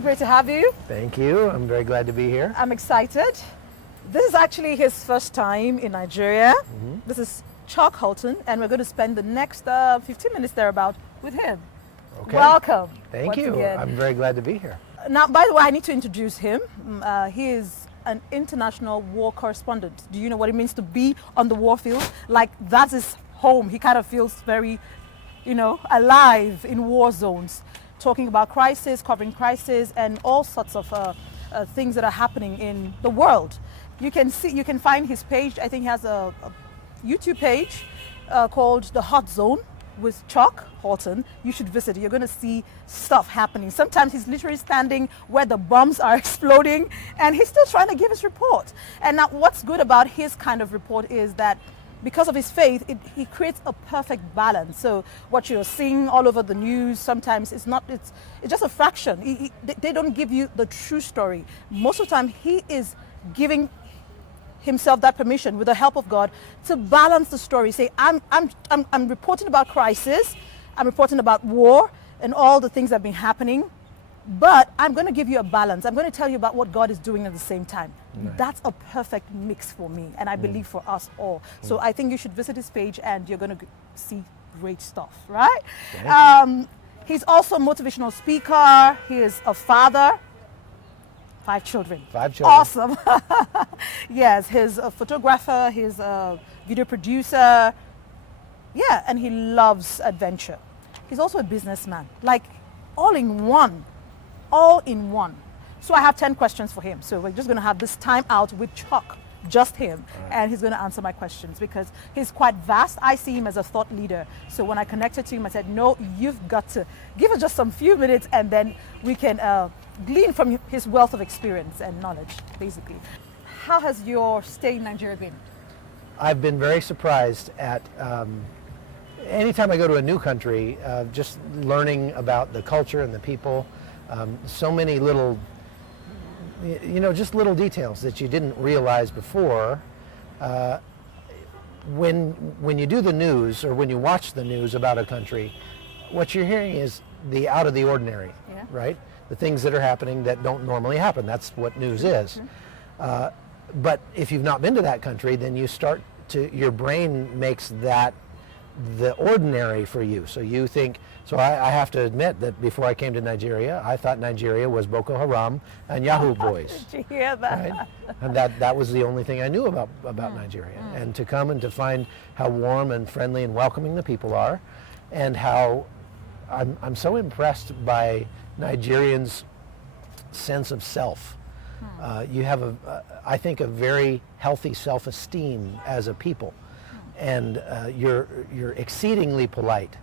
really great to have you. Thank you. I'm very glad to be here. I'm excited. This is actually his first time in Nigeria. This is Chuck Holton, and we're going to spend the next 15 minutes thereabout with him. Okay. Welcome. Thank once you. again. I'm very glad to be here. Now, by the way, I need to introduce him. He is an international war correspondent. Do you know what it means to be on the war field? Like, that's his home. He kind of feels very, alive in war zones, talking about crisis, covering crisis, and all sorts of things that are happening in the world. You can find his page. I think he has a YouTube page called The Hot Zone with Chuck Holton. You should visit it. You're going to see stuff happening. Sometimes he's literally standing where the bombs are exploding, and he's still trying to give his report. And now what's good about his kind of report is that because of his faith, he creates a perfect balance. So what you're seeing all over the news, sometimes it's just a fraction. They don't give you the true story. Most of the time, he is giving himself that permission with the help of God to balance the story. Say, I'm reporting about crisis, I'm reporting about war and all the things that have been happening, but I'm going to give you a balance. I'm going to tell you about what God is doing at the same time. Right. That's a perfect mix for me, and I believe for us all. So I think you should visit his page, and you're going to see great stuff, right? He's also a motivational speaker. He is a father. 5 children. 5 children. Awesome. Yes, he's a photographer, he's a video producer. Yeah, and he loves adventure. He's also a businessman, like all in one. All in one. So I have 10 questions for him. So we're just going to have this time out with Chuck, just him, and he's going to answer my questions because he's quite vast. I see him as a thought leader. So when I connected to him, I said, no, you've got to give us just some few minutes, and then we can glean from his wealth of experience and knowledge, basically. How has your stay in Nigeria been? I've been very surprised at anytime I go to a new country, just learning about the culture and the people. So many little, just little details that you didn't realize before. When you do the news or when you watch the news about a country, what you're hearing is the out of the ordinary, right? The things that are happening that don't normally happen. That's what news is. But if you've not been to that country, then your brain makes that the ordinary for you. So you think, I have to admit that before I came to Nigeria, I thought Nigeria was Boko Haram and Yahoo boys. Did you hear that? Right? And that was the only thing I knew about Nigeria. And to come and to find how warm and friendly and welcoming the people are, and how I'm so impressed by Nigerians' sense of self. You have I think a very healthy self-esteem as a people, and you're exceedingly polite.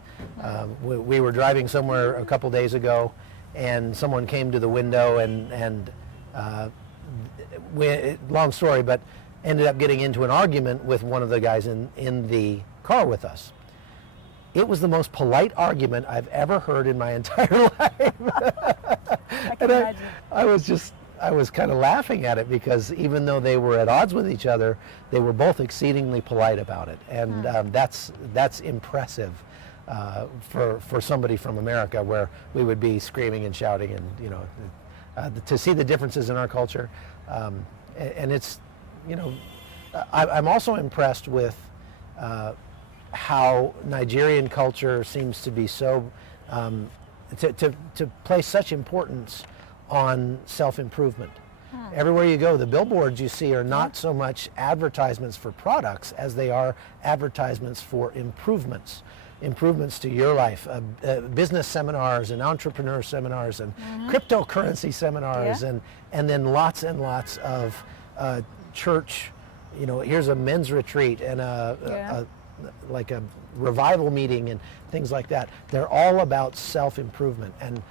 We were driving somewhere a couple days ago, and someone came to the window and long story, but ended up getting into an argument with one of the guys in the car with us. It was the most polite argument I've ever heard in my entire life. I can imagine. I was kind of laughing at it because even though they were at odds with each other, they were both exceedingly polite about it, and that's impressive for somebody from America, where we would be screaming and shouting, and to see the differences in our culture, and it's I'm also impressed with how Nigerian culture seems to be so to place such importance on self-improvement. Everywhere you go, the billboards you see are not so much advertisements for products as they are advertisements for improvements to your life, business seminars and entrepreneur seminars and cryptocurrency seminars, and then lots and lots of church. Here's a men's retreat and like a revival meeting and things like that. They're all about self-improvement, and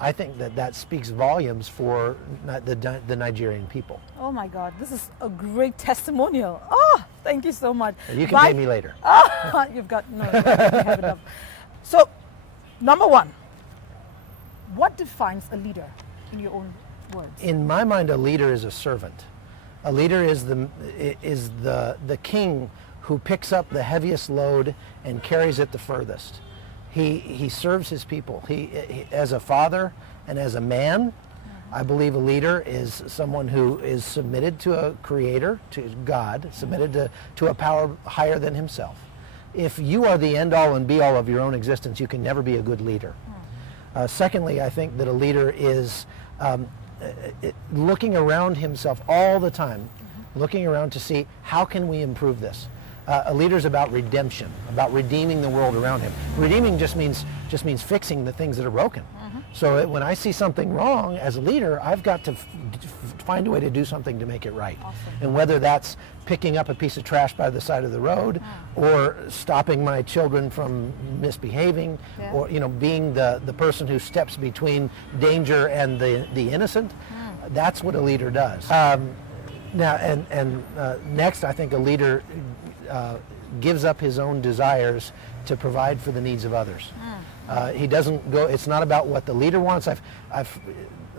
I think that speaks volumes for the Nigerian people. Oh my God, this is a great testimonial. Oh, thank you so much. You can pay me later. Oh, you have enough. So, number one, what defines a leader in your own words? In my mind, a leader is a servant. A leader is the king who picks up the heaviest load and carries it the furthest. He serves his people. He as a father and as a man, I believe a leader is someone who is submitted to a creator, to God, submitted to a power higher than himself. If you are the end all and be all of your own existence, you can never be a good leader. Secondly, I think that a leader is looking around himself all the time, looking around to see how can we improve this. A leader is about redemption, about redeeming the world around him. Redeeming just means fixing the things that are broken. So when I see something wrong as a leader, I've got to find a way to do something to make it right. Awesome. And whether that's picking up a piece of trash by the side of the road, or stopping my children from misbehaving, or being the person who steps between danger and the innocent, that's what a leader does. Next, I think a leader gives up his own desires to provide for the needs of others. He doesn't go, it's not about what the leader wants. I've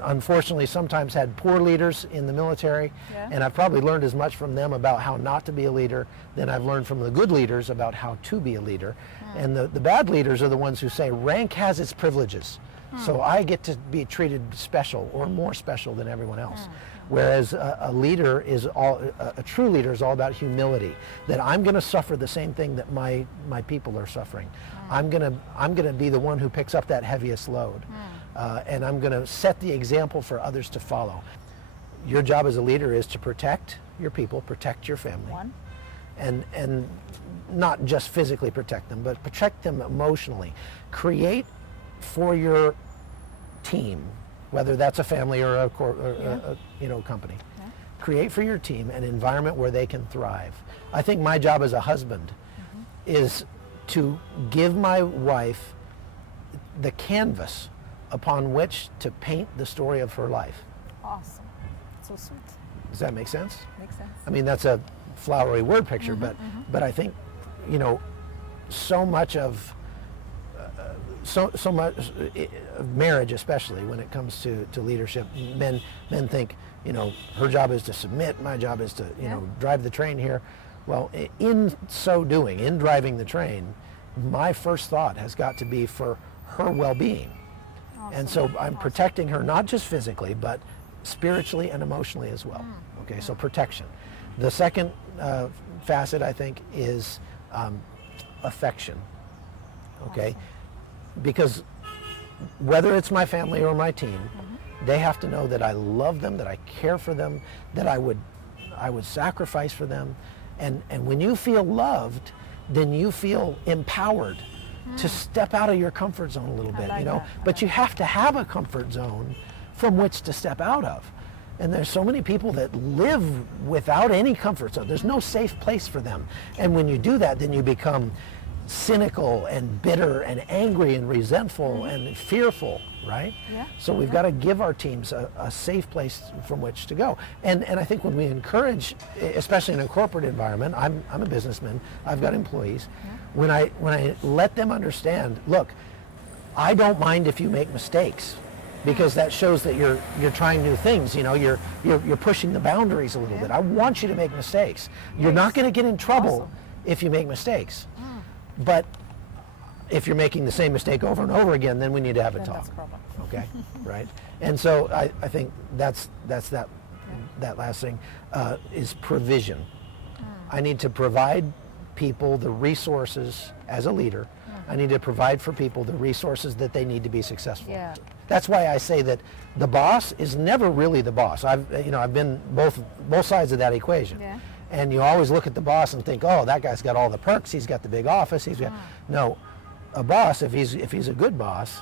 unfortunately sometimes had poor leaders in the military, and I've probably learned as much from them about how not to be a leader than I've learned from the good leaders about how to be a leader. And the bad leaders are the ones who say rank has its privileges, so I get to be treated special or more special than everyone else. Whereas a leader is a true leader is all about humility, that I'm going to suffer the same thing that my people are suffering. I'm going to be the one who picks up that heaviest load, and I'm going to set the example for others to follow. Your job as a leader is to protect your people, protect your family, and not just physically protect them, but protect them emotionally. Create for your team, whether that's a family or a company. Create for your team an environment where they can thrive. I think my job as a husband is to give my wife the canvas upon which to paint the story of her life. Awesome. So sweet. Does that make sense? Makes sense. I mean, that's a flowery word picture, but I think, so much of so much of marriage, especially when it comes to leadership, men think, her job is to submit, my job is to, drive the train here. Well, in so doing, in driving the train, my first thought has got to be for her well-being. Awesome. And so I'm protecting her, not just physically, but spiritually and emotionally as well. Okay, so protection. The second facet, I think, is affection. Okay. Awesome. Because whether it's my family or my team, they have to know that I love them, that I care for them, that I would sacrifice for them. And when you feel loved, then you feel empowered to step out of your comfort zone a little bit, But you have to have a comfort zone from which to step out of. And there's so many people that live without any comfort zone. There's no safe place for them. And when you do that, then you become cynical and bitter and angry and resentful and fearful, right? So we've got to give our teams a safe place from which to go. And I think when we encourage, especially in a corporate environment, I'm a businessman, I've got employees, when I let them understand, look, I don't mind if you make mistakes, because that shows that you're trying new things. You're pushing the boundaries a little bit. I want you to make mistakes. You're not going to get in trouble if you make mistakes. But if you're making the same mistake over and over again, then we need to have a talk. That's a problem. Okay, right? And so I think that's that last thing is provision. I need to provide people the resources as a leader. I need to provide for people the resources that they need to be successful. That's why I say that the boss is never really the boss. I've been both sides of that equation. And you always look at the boss and think, oh, that guy's got all the perks, he's got the big office, No, a boss, if he's a good boss,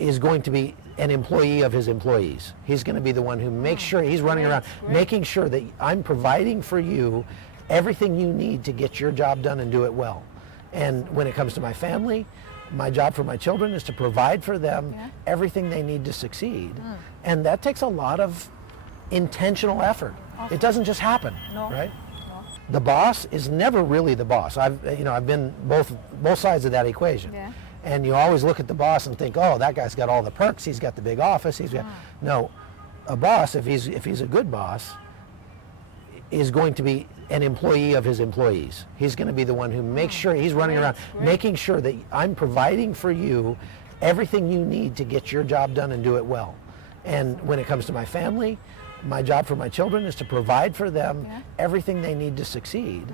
is going to be an employee of his employees. He's going to be the one who makes sure he's running around, making sure that I'm providing for you everything you need to get your job done and do it well. And when it comes to my family, my job for my children is to provide for them everything they need to succeed. And that takes a lot of intentional effort. It doesn't just happen, right? The boss is never really the boss. I've been both sides of that equation. And you always look at the boss and think, oh, that guy's got all the perks, he's got the big office, No, a boss, if he's a good boss, is going to be an employee of his employees. He's going to be the one who makes sure he's running around, making sure that I'm providing for you everything you need to get your job done and do it well. And when it comes to my family, my job for my children is to provide for them everything they need to succeed.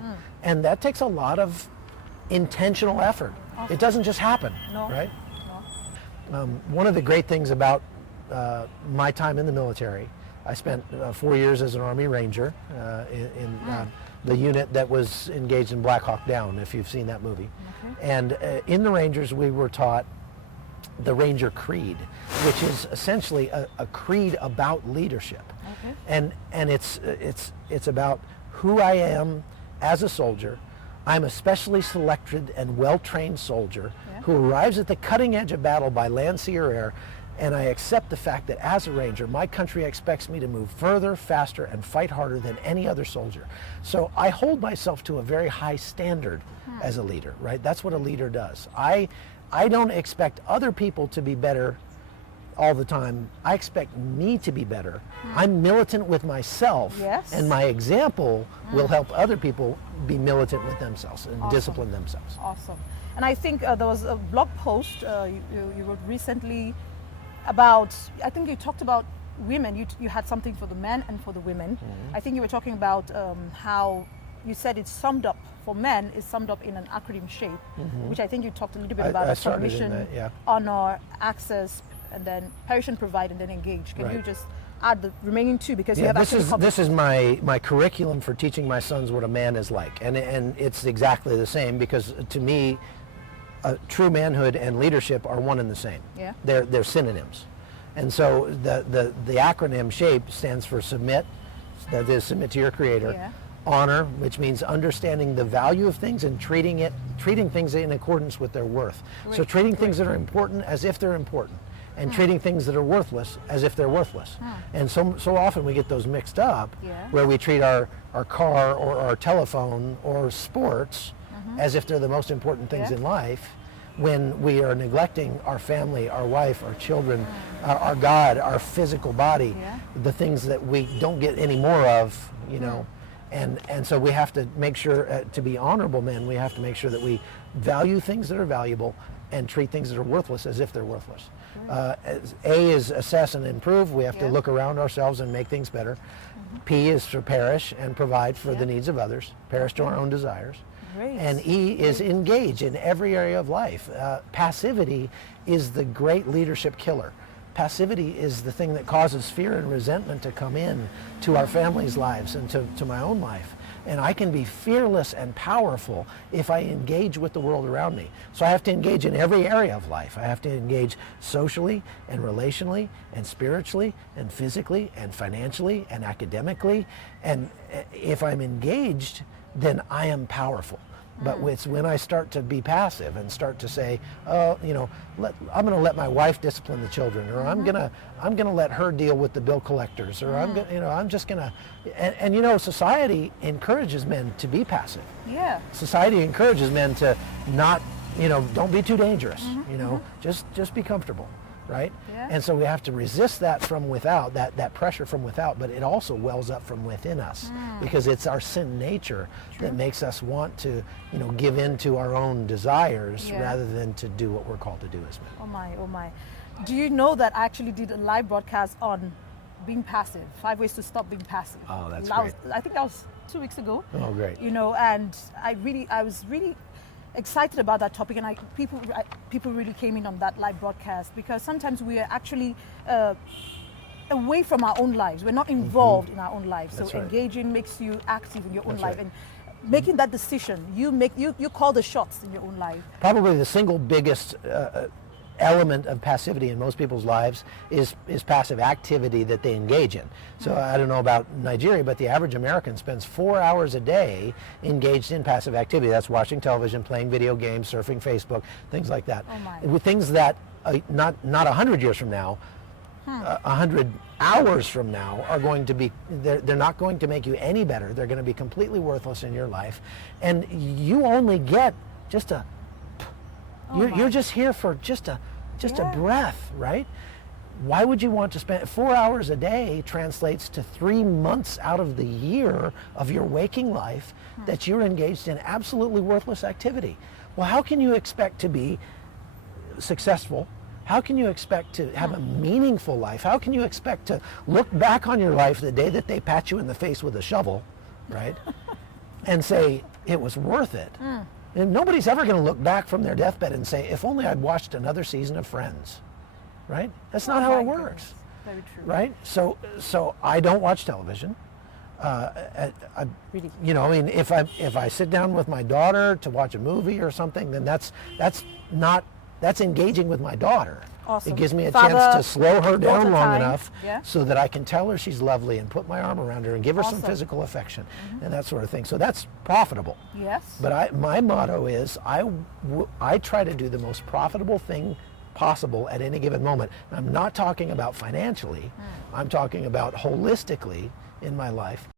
And that takes a lot of intentional effort. It doesn't just happen, right? No. One of the great things about my time in the military, I spent 4 years as an Army Ranger in the unit that was engaged in Black Hawk Down, if you've seen that movie. And in the Rangers, we were taught the Ranger Creed, which is essentially a creed about leadership. And it's about who I am as a soldier. I'm a specially selected and well-trained soldier who arrives at the cutting edge of battle by land, sea, or air, and I accept the fact that as a Ranger, my country expects me to move further, faster, and fight harder than any other soldier. So I hold myself to a very high standard as a leader, right? That's what a leader does. I don't expect other people to be better all the time. I expect me to be better. I'm militant with myself, and my example will help other people be militant with themselves and discipline themselves. Awesome. And I think there was a blog post you wrote recently about, I think you talked about women. You had something for the men and for the women. I think you were talking about how you said it's summed up for men is summed up in an acronym shape, which I think you talked a little bit about. Submission, honor, access, and then perish and provide, and then engage. Can you just add the remaining two, because you have this is my curriculum for teaching my sons what a man is like, and it's exactly the same, because to me, true manhood and leadership are one and the same. They're synonyms, and so the acronym SHAPE stands for submit, that is submit to your Creator. Honor, which means understanding the value of things and treating things in accordance with their worth. So treating things that are important as if they're important, and treating things that are worthless as if they're worthless. And so often we get those mixed up, where we treat our car or our telephone or sports as if they're the most important things in life, when we are neglecting our family, our wife, our children, our God, our physical body, the things that we don't get any more of, you know. And so we have to make sure, to be honorable men, we have to make sure that we value things that are valuable and treat things that are worthless as if they're worthless. A is assess and improve. We have to look around ourselves and make things better. P is for perish and provide for the needs of others, perish to our own desires. And E is engage in every area of life. Passivity is the great leadership killer. Passivity is the thing that causes fear and resentment to come in to our families' lives and to my own life. And I can be fearless and powerful if I engage with the world around me. So I have to engage in every area of life. I have to engage socially and relationally and spiritually and physically and financially and academically. And if I'm engaged, then I am powerful. But it's when I start to be passive and start to say, oh, you know, I'm going to let my wife discipline the children, or I'm going to let her deal with the bill collectors, or I'm just going to, and you know, society encourages men to be passive. Society encourages men to not, you know, don't be too dangerous. You know, just be comfortable. Right? And so we have to resist that from without, that pressure from without, but it also wells up from within us, because it's our sin nature that makes us want to, you know, give in to our own desires rather than to do what we're called to do as men. Oh my. Do you know that I actually did a live broadcast on being passive, 5 ways to stop being passive? Oh, that's great. I think that was 2 weeks ago. Oh, great. You know, and I was really excited about that topic, and people really came in on that live broadcast, because sometimes we are actually away from our own lives. We're not involved in our own lives. So engaging makes you active in your own life, and making that decision, you call the shots in your own life. Probably the single biggest element of passivity in most people's lives is passive activity that they engage in. So I don't know about Nigeria, but the average American spends 4 hours a day engaged in passive activity. That's watching television, playing video games, surfing Facebook, things like that. With things that not 100 years from now, 100 hours from now are going to be, they're not going to make you any better. They're going to be completely worthless in your life. And you only get just a, you're just here for just a breath, right? Why would you want to spend 4 hours a day translates to 3 months out of the year of your waking life that you're engaged in absolutely worthless activity? Well, how can you expect to be successful? How can you expect to have a meaningful life? How can you expect to look back on your life the day that they pat you in the face with a shovel, right? And say, it was worth it. And nobody's ever going to look back from their deathbed and say, if only I'd watched another season of Friends, right? That's not how it works, Very true. right? So I don't watch television. Really? You know, I mean, if I sit down with my daughter to watch a movie or something, then that's engaging with my daughter. Awesome. It gives me a Father, chance to slow her down daughter long time. enough Yeah. so that I can tell her she's lovely and put my arm around her and give her some Awesome. physical affection and that sort of thing. So that's profitable. Yes. But my motto is I try to do the most profitable thing possible at any given moment. I'm not talking about financially. I'm talking about holistically in my life.